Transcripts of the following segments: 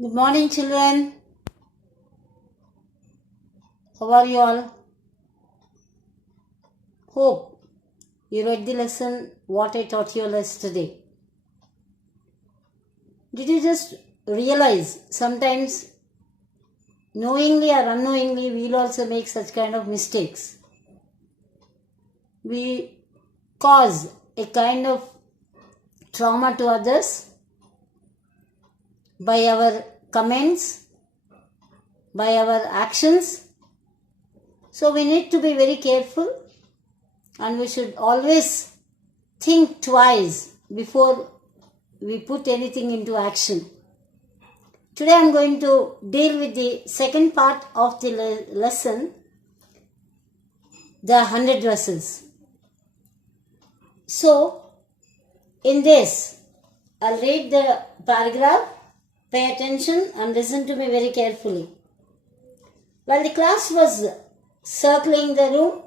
Good morning, children. How are you all? Hope you read the lesson what I taught you yesterday. Did you just realize sometimes knowingly or unknowingly we'll also make such kind of mistakes? We cause a kind of trauma to others by our comments, by our actions. So we need to be very careful and we should always think twice before we put anything into action. Today I am going to deal with the second part of the lesson, the 100 verses. So, in this, I'll read the paragraph. Pay attention and listen to me very carefully. While the class was circling the room,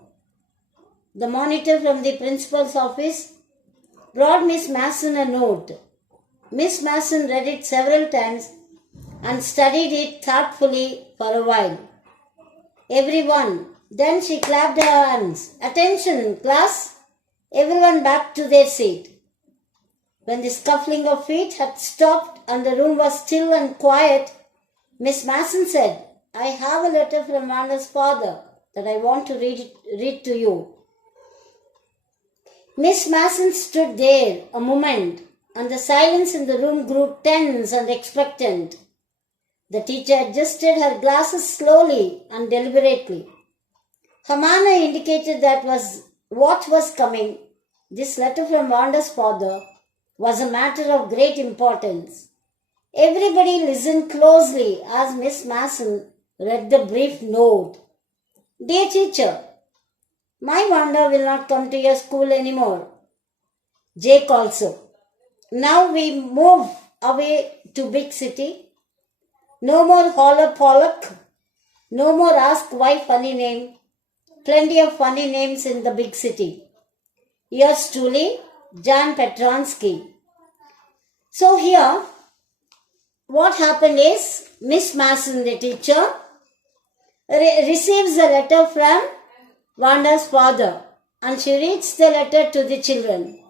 the monitor from the principal's office brought Miss Mason a note. Miss Mason read it several times and studied it thoughtfully for a while. Everyone. Then she clapped her hands. Attention, class. Everyone back to their seat. When the scuffling of feet had stopped and the room was still and quiet, Miss Mason said, I have a letter from Wanda's father that I want to read to you. Miss Mason stood there a moment, and the silence in the room grew tense and expectant. The teacher adjusted her glasses slowly and deliberately. Her manner indicated that was what was coming. This letter from Wanda's father was a matter of great importance. Everybody listened closely as Miss Mason read the brief note. Dear teacher, my Wanda will not come to your school anymore. Jake also. Now we move away to big city. No more holler Pollock. No more ask why funny name. Plenty of funny names in the big city. Yours truly, WANDA Petronsky. So here, what happened is, Miss Mason, the teacher, receives a letter from Wanda's father and she reads the letter to the children.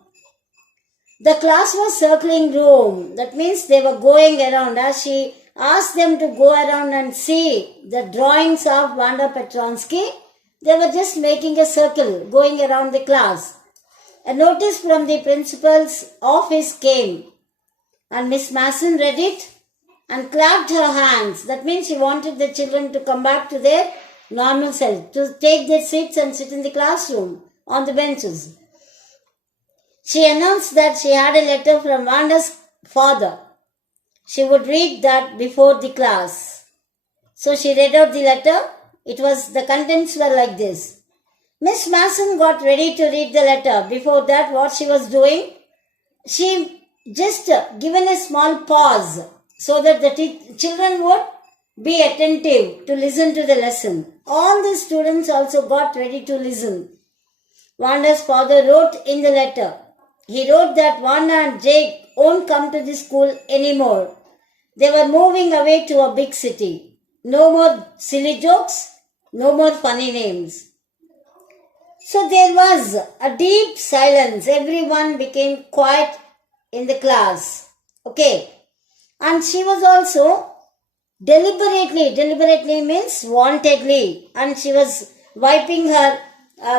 The class was circling room. That means they were going around. As she asked them to go around and see the drawings of Wanda Petronsky, they were just making a circle going around the class. A notice from the principal's office came and Miss Mason read it and clapped her hands. That means she wanted the children to come back to their normal self, to take their seats and sit in the classroom on the benches. She announced that she had a letter from Wanda's father. She would read that before the class. So she read out the letter. The contents were like this. Miss Mason got ready to read the letter. Before that, what she was doing, she just given a small pause so that the children would be attentive to listen to the lesson. All the students also got ready to listen. Wanda's father wrote in the letter. He wrote that Wanda and Jake won't come to the school anymore. They were moving away to a big city. No more silly jokes, no more funny names. So there was a deep silence. Everyone became quiet in the class. Okay. And she was also deliberately means wantedly. And she was wiping her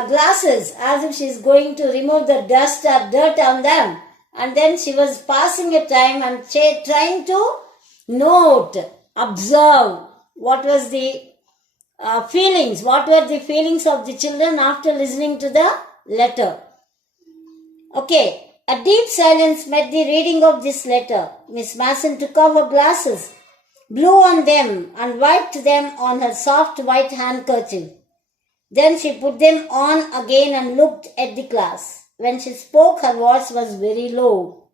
glasses as if she is going to remove the dust or dirt on them. And then she was passing a time and trying to note, observe what was the feelings, what were the feelings of the children after listening to the letter. Okay, a deep silence met the reading of this letter. Miss Mason took off her glasses, blew on them and wiped them on her soft white handkerchief. Then she put them on again and looked at the class. When she spoke, her voice was very low.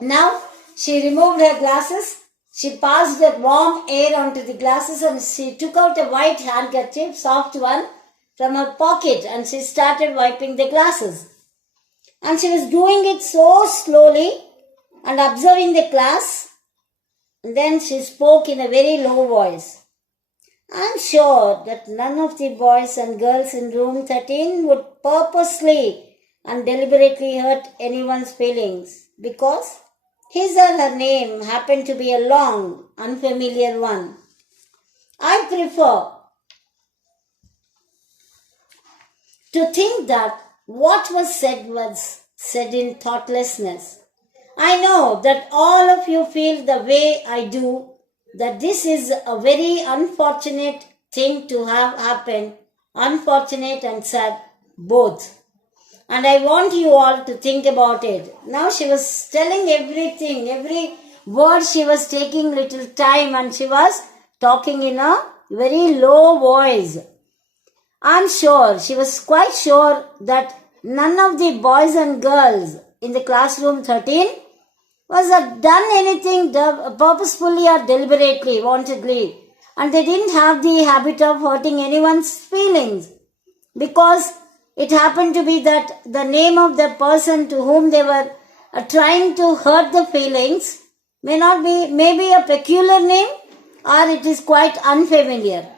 Now she removed her glasses. She passed that warm air onto the glasses and she took out a white handkerchief, soft one, from her pocket and she started wiping the glasses. And she was doing it so slowly and observing the class And then she spoke in a very low voice. I'm sure that none of the boys and girls in room 13 would purposely and deliberately hurt anyone's feelings because his or her name happened to be a long, unfamiliar one. I prefer to think that what was said in thoughtlessness. I know that all of you feel the way I do, that this is a very unfortunate thing to have happened, unfortunate and sad, both. And I want you all to think about it. Now she was telling everything, every word she was taking little time, and she was talking in a very low voice. I'm sure, she was quite sure that none of the boys and girls in the classroom 13 was done anything purposefully or deliberately, wantedly, and they didn't have the habit of hurting anyone's feelings, because it happened to be that the name of the person to whom they were trying to hurt the feelings may be a peculiar name, or it is quite unfamiliar.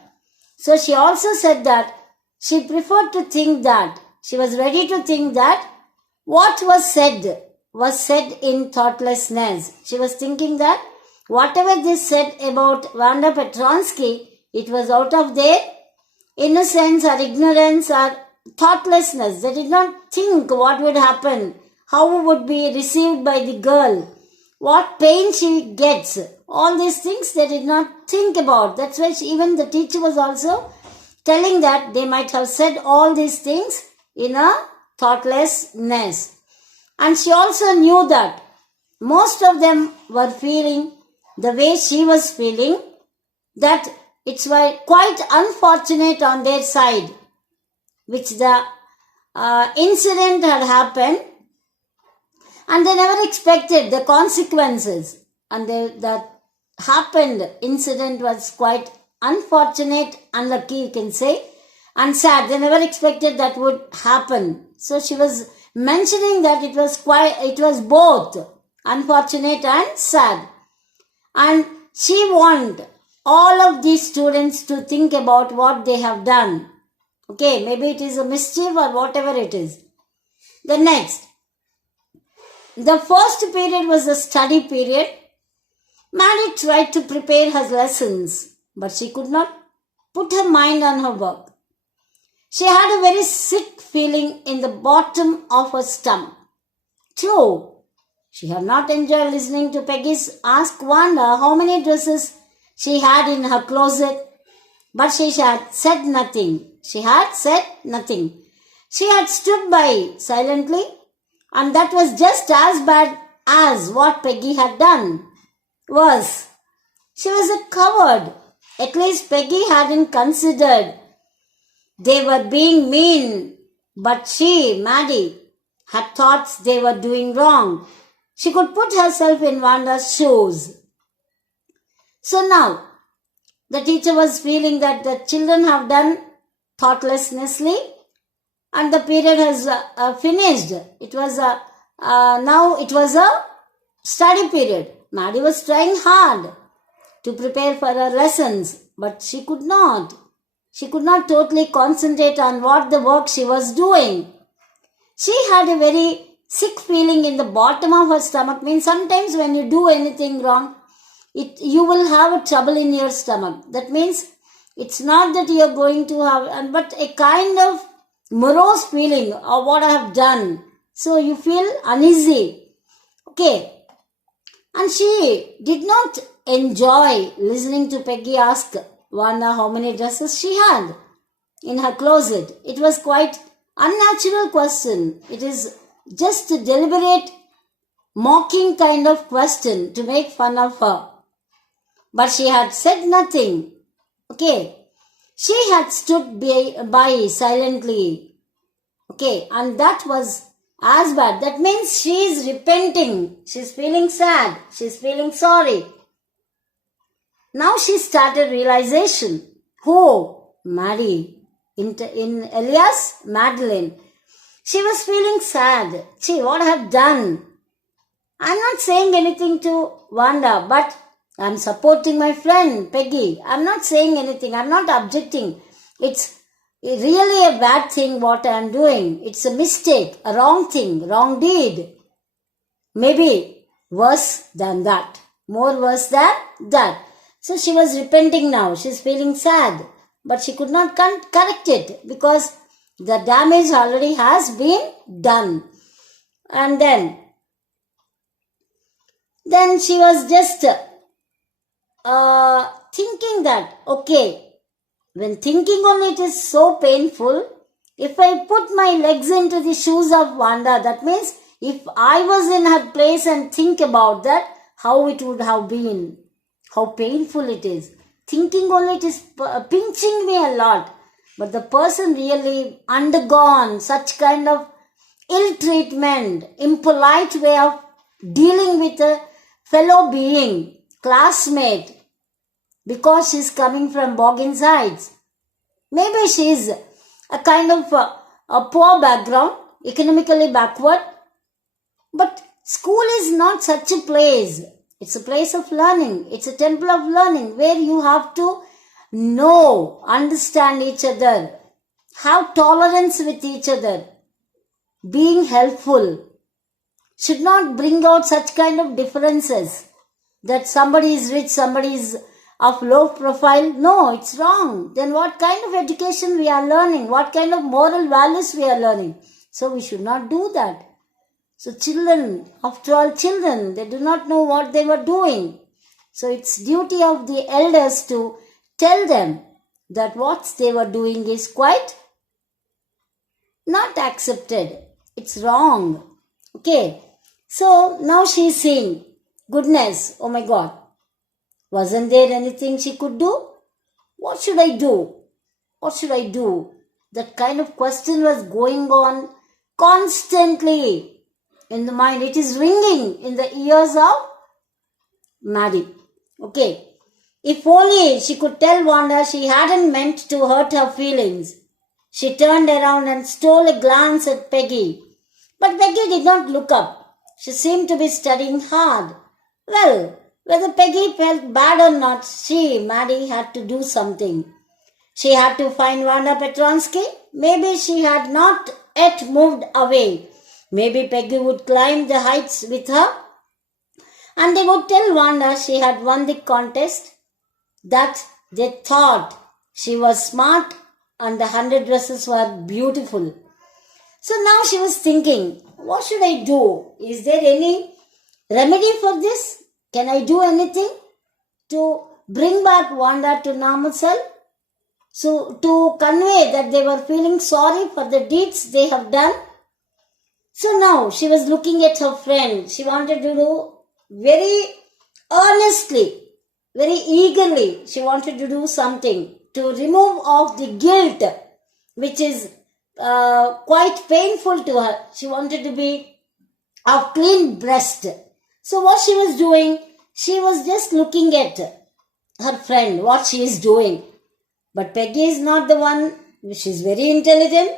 So she also said that she preferred to think that, she was ready to think that what was said in thoughtlessness. She was thinking that whatever they said about Wanda Petronsky, it was out of their innocence or ignorance or thoughtlessness. They did not think what would happen, how would be received by the girl, what pain she gets. All these things they did not think about. That's why even the teacher was also telling that they might have said all these things in a thoughtlessness. And she also knew that most of them were feeling the way she was feeling, that it's quite unfortunate on their side, which the incident had happened, and they never expected the consequences. And that happened incident was quite unfortunate, unlucky you can say, and sad. They never expected that would happen. So she was mentioning that it was both unfortunate and sad. And she wanted all of these students to think about what they have done. Okay, maybe it is a mischief or whatever it is. The first period was a study period. Mary tried to prepare her lessons, but she could not put her mind on her work. She had a very sick feeling in the bottom of her stomach. True, she had not enjoyed listening to Peggy's ask Wanda how many dresses she had in her closet, but she had said nothing. She had stood by silently, and that was just as bad as what Peggy had done. Worse, she was a coward. At least Peggy hadn't considered they were being mean, but she, Maddie, had thought they were doing wrong. She could put herself in Wanda's shoes. So now, the teacher was feeling that the children have done thoughtlessly, and the period has finished. Now it was a study period. Maddie was trying hard to prepare for her lessons, but she could not. She could not totally concentrate on what the work she was doing. She had a very sick feeling in the bottom of her stomach. Means sometimes when you do anything wrong, you will have a trouble in your stomach. That means it's not that you are going to have, but a kind of morose feeling of what I have done. So you feel uneasy. Okay. And she did not enjoy listening to Peggy ask Wanda how many dresses she had in her closet. It was quite unnatural question. It is just a deliberate mocking kind of question to make fun of her. But she had said nothing. Okay. She had stood by silently. Okay. And that was as bad. That means she is repenting. She is feeling sad. She is feeling sorry. Now she started realization. Oh, Maddie. In Elias, Madeline. She was feeling sad. Gee, what I have done? I'm not saying anything to Wanda, but I'm supporting my friend Peggy. I'm not saying anything. I'm not objecting. It's really a bad thing what I'm doing. It's a mistake, a wrong thing, wrong deed. Maybe worse than that. More worse than that. So she was repenting now. She's feeling sad. But she could not correct it because the damage already has been done. And then she was just thinking that, okay, when thinking only it is so painful, if I put my legs into the shoes of Wanda, that means if I was in her place and think about that, how it would have been, how painful it is. Thinking only it is pinching me a lot. But the person really undergone such kind of ill treatment, impolite way of dealing with a fellow being, classmate, because she's coming from Boggins Heights. Maybe she's a kind of a poor background, economically backward. But school is not such a place. It's a place of learning. It's a temple of learning where you have to know, understand each other, have tolerance with each other, being helpful. Should not bring out such kind of differences that somebody is rich, somebody is of low profile. No, it's wrong. Then what kind of education we are learning? What kind of moral values we are learning? So we should not do that. So children, after all children, they do not know what they were doing. So it's duty of the elders to tell them that what they were doing is quite not accepted. It's wrong. Okay. So now she is saying, goodness, oh my God, wasn't there anything she could do? What should I do? What should I do? That kind of question was going on constantly in the mind. It is ringing in the ears of Maddie. Okay. If only she could tell Wanda she hadn't meant to hurt her feelings. She turned around and stole a glance at Peggy. But Peggy did not look up. She seemed to be studying hard. Well, whether Peggy felt bad or not, Maddie, had to do something. She had to find Wanda Petronsky. Maybe she had not yet moved away. Maybe Peggy would climb the heights with her and they would tell Wanda she had won the contest, that they thought she was smart and the 100 dresses were beautiful. So now she was thinking, what should I do? Is there any remedy for this? Can I do anything to bring back Wanda to normal self? So to convey that they were feeling sorry for the deeds they have done. So now she was looking at her friend. She wanted to do very earnestly, very eagerly. She wanted to do something to remove off the guilt, which is quite painful to her. She wanted to be of clean breast. So what she was doing, she was just looking at her friend, what she is doing. But Peggy is not the one. She is very intelligent.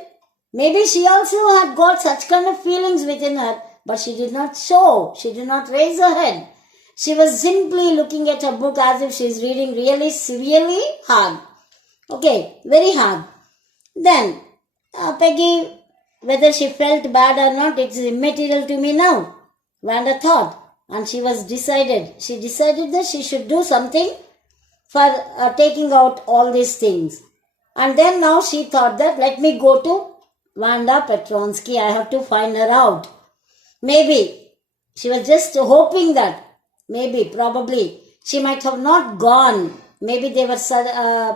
Maybe she also had got such kind of feelings within her, but she did not show. She did not raise her head. She was simply looking at her book as if she is reading really severely hard. Okay, very hard. Then Peggy, whether she felt bad or not, it's immaterial to me now. Wanda thought, and she decided that she should do something for taking out all these things. And then now she thought that let me go to Wanda Petronsky. I have to find her out. Maybe she was just hoping that probably she might have not gone. Maybe they were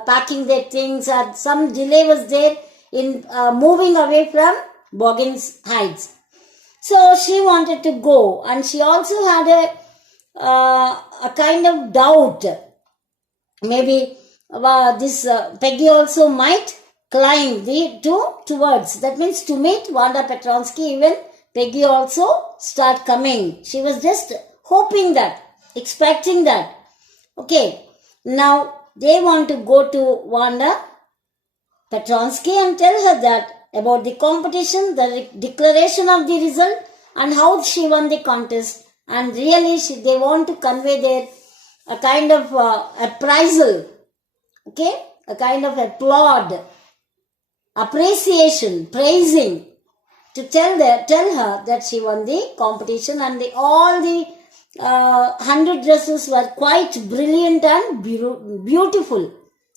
packing their things or some delay was there in moving away from Boggins Heights. So she wanted to go, and she also had a kind of doubt. Maybe this Peggy also might climb towards. That means to meet Wanda Petronsky, even Peggy also start coming. She was just hoping that, expecting that. Okay, now they want to go to Wanda Petronsky and tell her that about the competition, the declaration of the result, and how she won the contest. And really they want to convey their a kind of appraisal, okay, a kind of applaud, appreciation, praising, to tell her that she won the competition, and all the 100 dresses were quite brilliant and beautiful,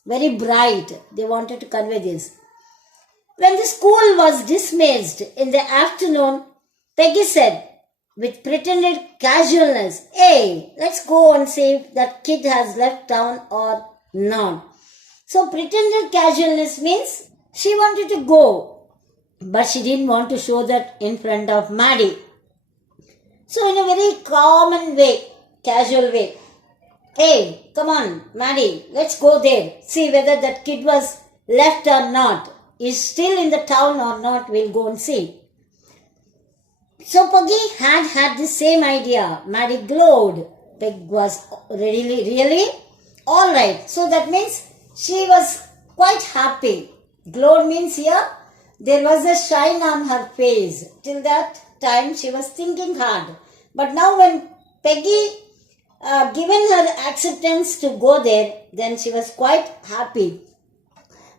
very bright. They wanted to convey this. When the school was dismissed in the afternoon, Peggy said with pretended casualness, "Hey, let's go and see if that kid has left town or not." So pretended casualness means she wanted to go, but she didn't want to show that in front of Maddie. So in a very common way, casual way, "Hey, come on, Maddie, let's go there. See whether that kid was left or not. Is still in the town or not, we'll go and see." So Peggy had the same idea. Maddie glowed. Peg was really all right. So that means she was quite happy. Glowed means here there was a shine on her face. Till that time she was thinking hard. But now when Peggy given her acceptance to go there, then she was quite happy.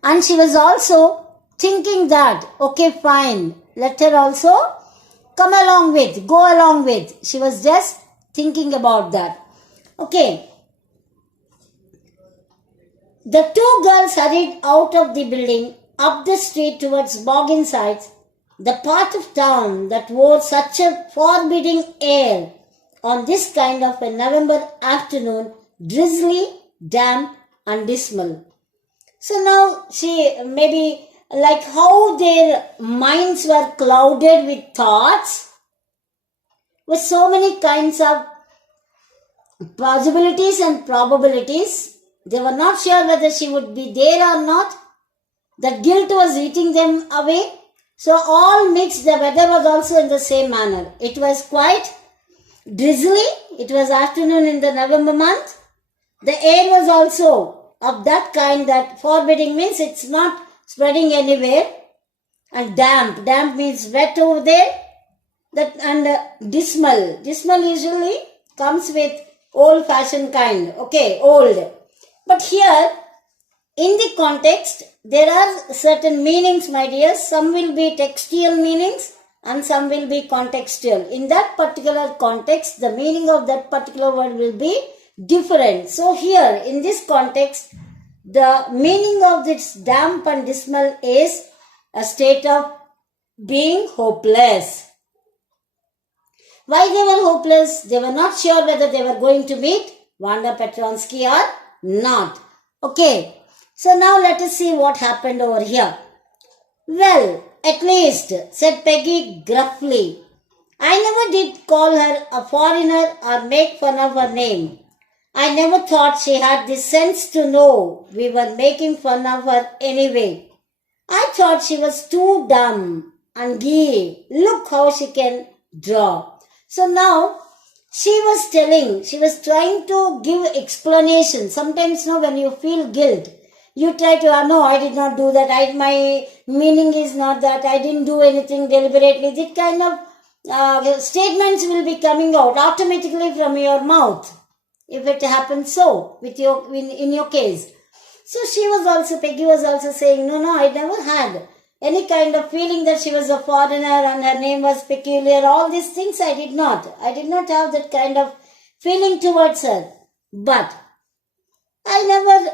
And she was also thinking that, okay, fine, let her also come along with, go along with. She was just thinking about that. Okay. The two girls hurried out of the building, up the street towards Boggin Sides, the part of town that wore such a forbidding air on this kind of a November afternoon, drizzly, damp and dismal. So now she maybe like how their minds were clouded with thoughts, with so many kinds of possibilities and probabilities. They were not sure whether she would be there or not. That guilt was eating them away. So all mixed, the weather was also in the same manner. It was quite drizzly. It was afternoon in the November month. The air was also of that kind, that forbidding means it's not spreading anywhere. And damp. Damp means wet over there. That and dismal. Dismal usually comes with old-fashioned kind. Okay, old. But here, in the context, there are certain meanings, my dears. Some will be textual meanings and some will be contextual. In that particular context, the meaning of that particular word will be different. So here, in this context, the meaning of this damp and dismal is a state of being hopeless. Why they were hopeless? They were not sure whether they were going to meet Wanda Petronsky or not. Okay. So now let us see what happened over here. "Well, at least," said Peggy gruffly, "I never did call her a foreigner or make fun of her name. I never thought she had the sense to know we were making fun of her anyway. I thought she was too dumb and gay. Look how she can draw." So now she was trying to give explanation. Sometimes when you feel guilt, you try to, no, I did not do that. My meaning is not that. I didn't do anything deliberately. This kind of statements will be coming out automatically from your mouth. If it happens so with in your case. So Peggy was also saying, no, I never had any kind of feeling that she was a foreigner and her name was peculiar. All these things I did not have that kind of feeling towards her. But I never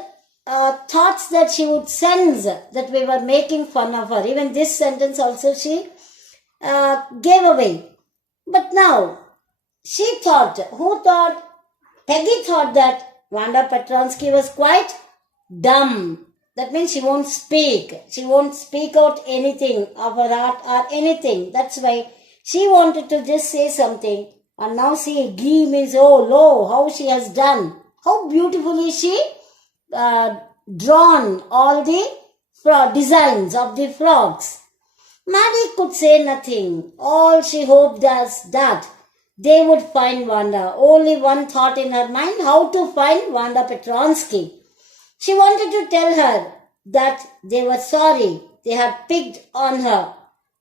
thought that she would sense that we were making fun of her. Even this sentence also she gave away. But now, Peggy thought that Wanda Petronsky was quite dumb. That means she won't speak. She won't speak out anything of her art or anything. That's why she wanted to just say something. And now see, Gee means, oh, lo, how she has done. How beautifully she drawn all the designs of the frogs. Maddie could say nothing. All she hoped was that they would find Wanda. Only one thought in her mind, how to find Wanda Petronsky. She wanted to tell her that they were sorry they had picked on her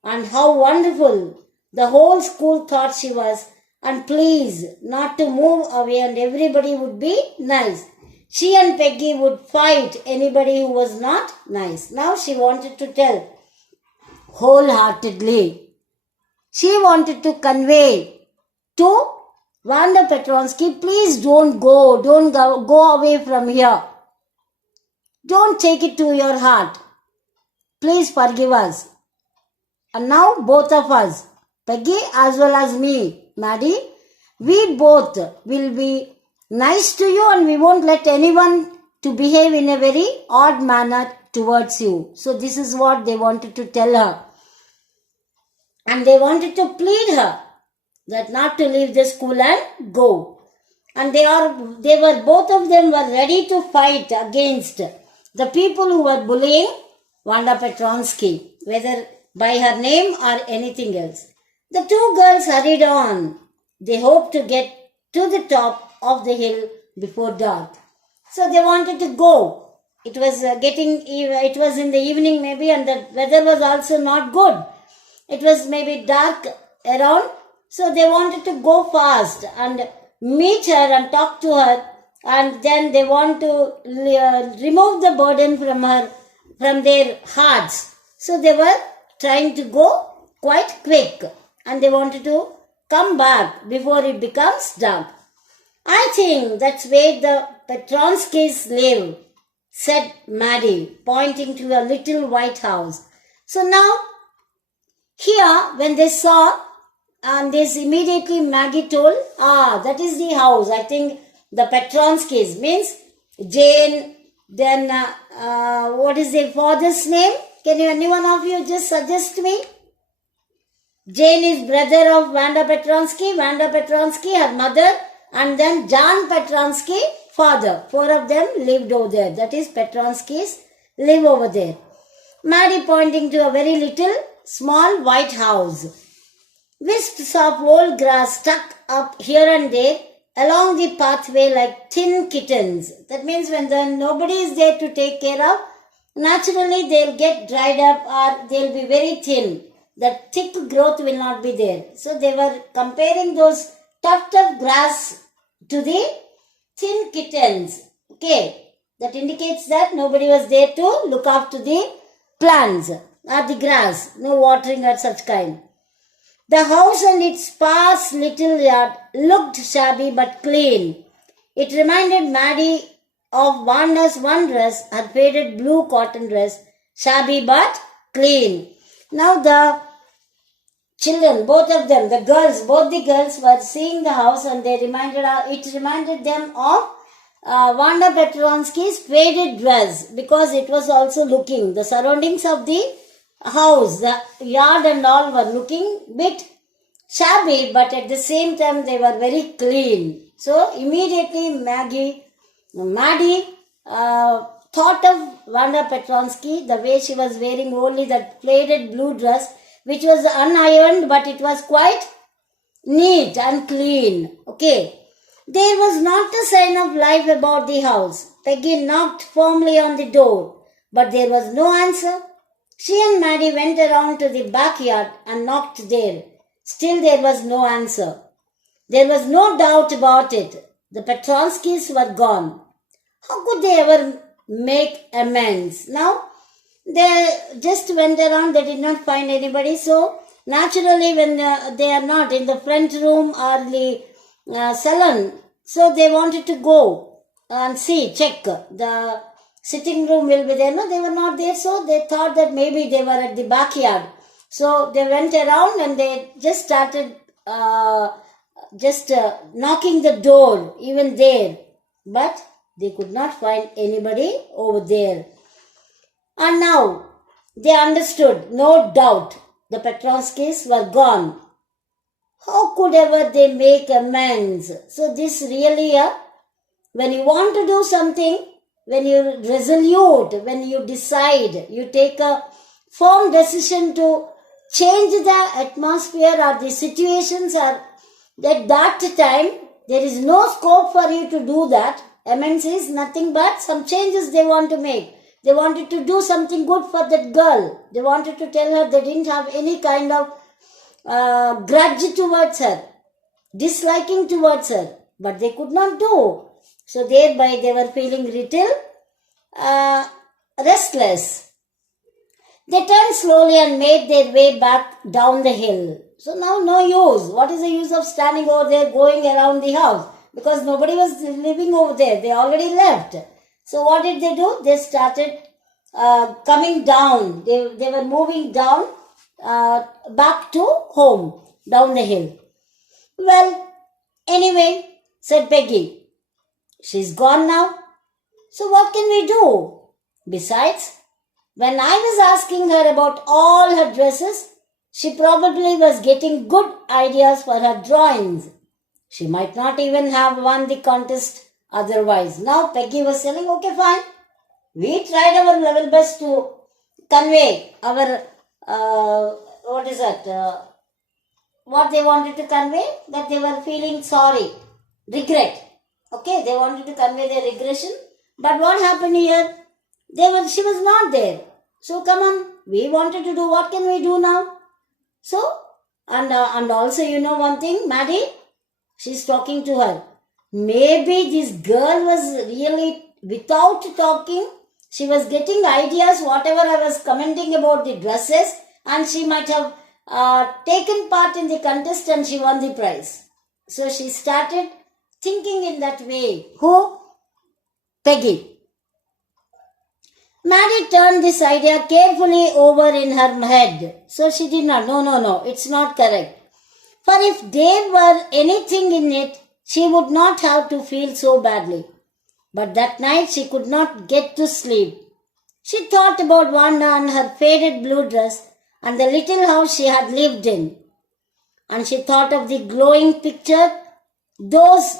and how wonderful the whole school thought she was and please not to move away, and everybody would be nice. She and Peggy would fight anybody who was not nice. Now she wanted to tell wholeheartedly. She wanted to convey to Wanda Petronsky, please don't go away from here. Don't take it to your heart. Please forgive us. And now both of us, Peggy as well as me, Maddie, we both will be nice to you and we won't let anyone to behave in a very odd manner towards you. So this is what they wanted to tell her. And they wanted to plead her that not to leave the school and go. And both of them were ready to fight against the people who were bullying Wanda Petronsky, whether by her name or anything else. The two girls hurried on. They hoped to get to the top of the hill before dark. So they wanted to go. It was it was in the evening maybe, and the weather was also not good. It was maybe dark around. So they wanted to go fast and meet her and talk to her, and then they want to remove the burden from their hearts. So they were trying to go quite quick, and they wanted to come back before it becomes dark. I think that's where the Petronskis live, said Maddie, pointing to a little white house. So now, here when they saw, and this immediately Maggie told, that is the house. I think the Petronskis means Jane, then what is their father's name? Can anyone of you just suggest me? Jane is brother of Wanda Petronsky, her mother, and then John Petronsky, father. Four of them lived over there. That is, Petronskis live over there. Maddie pointing to a very little, small white house. Wisps of old grass stuck up here and there along the pathway like thin kittens. That means when nobody is there to take care of, naturally they'll get dried up or they'll be very thin. The thick growth will not be there. So they were comparing those tuft of grass to the thin kittens. Okay, that indicates that nobody was there to look after the plants or the grass. No watering or such kind. The house and its sparse little yard looked shabby but clean. It reminded Maddie of Wanda's one dress, her faded blue cotton dress, shabby but clean. Now the children, both the girls were seeing the house, and it reminded them of Wanda Petronsky's faded dress, because it was also looking, the surroundings of the house, the yard and all were looking bit shabby, but at the same time they were very clean. So immediately Maddie thought of Wanda Petronsky, the way she was wearing only that faded blue dress, which was unironed, but it was quite neat and clean. Okay. There was not a sign of life about the house. Peggy knocked firmly on the door, but there was no answer. She and Maddie went around to the backyard and knocked there. Still there was no answer. There was no doubt about it. The Petronskis were gone. How could they ever make amends? Now, they just went around, they did not find anybody. So, naturally, when they are not in the front room or the salon, so they wanted to go and check. The sitting room will be there. No, they were not there. So, they thought that maybe they were at the backyard. So, they went around and they just started knocking the door, even there. But they could not find anybody over there. And now they understood, no doubt, the Petronskis were gone. How could ever they make amends? So this really, when you want to do something, when you're resolute, when you decide, you take a firm decision to change the atmosphere or the situations, or at that time, there is no scope for you to do that. Amends is nothing but some changes they want to make. They wanted to do something good for that girl. They wanted to tell her they didn't have any kind of grudge towards her. disliking towards her, but they could not do. So thereby they were feeling little restless. They turned slowly and made their way back down the hill. So now no use. What is the use of standing over there going around the house? Because nobody was living over there. They already left. So what did they do? They started coming down. They were moving down back to home, down the hill. Well, anyway, said Peggy, she's gone now. So what can we do? Besides, when I was asking her about all her dresses, she probably was getting good ideas for her drawings. She might not even have won the contest otherwise. Now Peggy was saying, okay, fine. We tried our level best to convey our, what they wanted to convey, that they were feeling sorry, regret. Okay, they wanted to convey their regression. But what happened here? She was not there. So come on, we wanted to do, what can we do now? So, and also you know one thing, Maddie, she's talking to her. Maybe this girl was really, without talking, she was getting ideas, whatever I was commenting about the dresses, and she might have taken part in the contest and she won the prize. So she started thinking in that way. Who? Peggy. Maddie turned this idea carefully over in her head. So she did not. No, it's not correct. For if there were anything in it, she would not have to feel so badly. But that night she could not get to sleep. She thought about Wanda and her faded blue dress and the little house she had lived in. And she thought of the glowing picture, those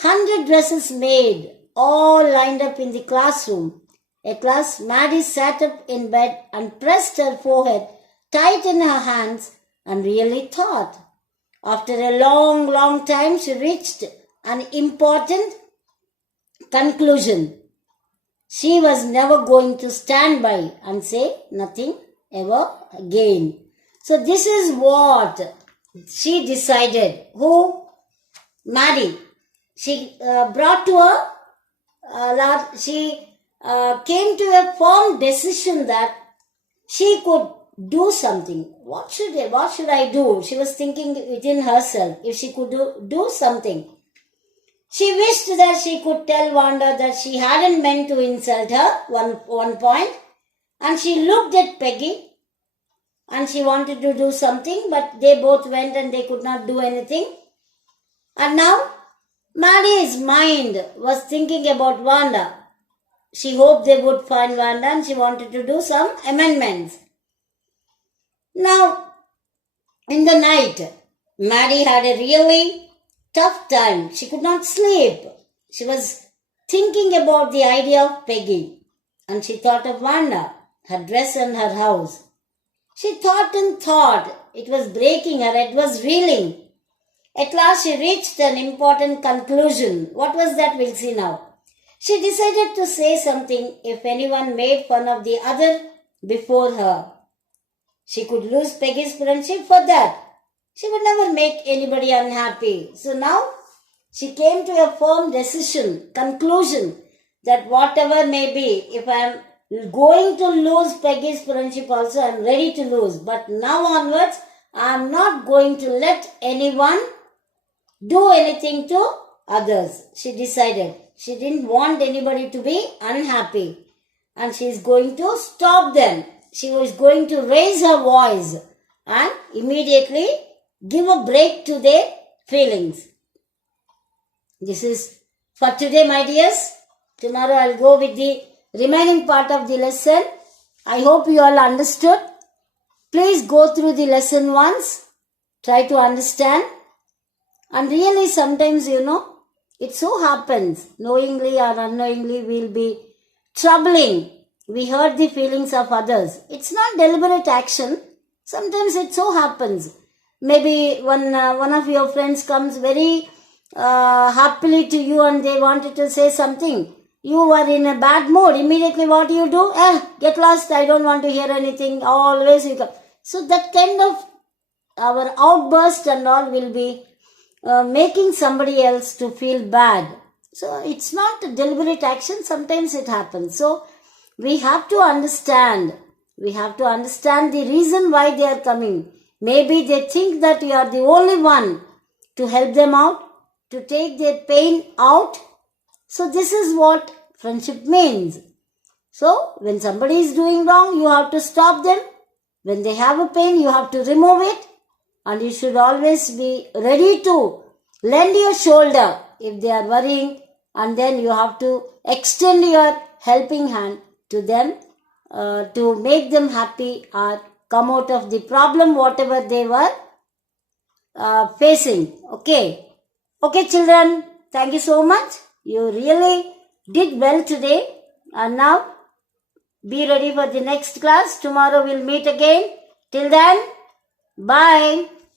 100 dresses made, all lined up in the classroom. At last, Maddie sat up in bed and pressed her forehead tight in her hands and really thought. After a long, long time, she reached an important conclusion. She was never going to stand by and say nothing ever again. So this is what she decided. Who? Maddie. She brought to her, she came to a firm decision that she could do something. What should I do? She was thinking within herself if she could do something. She wished that she could tell Wanda that she hadn't meant to insult her one point, and she looked at Peggy and she wanted to do something, but they both went and they could not do anything. And now Maddie's mind was thinking about Wanda. She hoped they would find Wanda and she wanted to do some amendments. Now, in the night, Maddie had a really tough time. She could not sleep. She was thinking about the idea of Peggy, and she thought of Wanda, her dress and her house. She thought and thought. It was breaking her. It was reeling. At last she reached an important conclusion. What was that? We'll see now. She decided to say something if anyone made fun of the other before her. She could lose Peggy's friendship for that. She would never make anybody unhappy. So now she came to a firm conclusion that whatever may be, if I am going to lose Peggy's friendship also, I am ready to lose. But now onwards, I am not going to let anyone do anything to others. She decided. She didn't want anybody to be unhappy. And she is going to stop them. She was going to raise her voice and immediately give a break to their feelings. This is for today, my dears. Tomorrow I'll go with the remaining part of the lesson. I hope you all understood. Please go through the lesson once. Try to understand. And really sometimes, it so happens, knowingly or unknowingly, we'll be troubling. We hurt the feelings of others. It's not deliberate action. Sometimes it so happens. Maybe one of your friends comes very happily to you and they wanted to say something. You were in a bad mood. Immediately what do? Get lost. I don't want to hear anything. Always you come. So that kind of our outburst and all will be making somebody else to feel bad. So it's not a deliberate action. Sometimes it happens. So we have to understand. We have to understand the reason why they are coming. Maybe they think that you are the only one to help them out, to take their pain out. So this is what friendship means. So when somebody is doing wrong, you have to stop them. When they have a pain, you have to remove it. And you should always be ready to lend your shoulder if they are worrying. And then you have to extend your helping hand to them to make them happy or come out of the problem, whatever they were facing. Okay. Okay, children. Thank you so much. You really did well today. And now, be ready for the next class. Tomorrow we'll meet again. Till then, bye.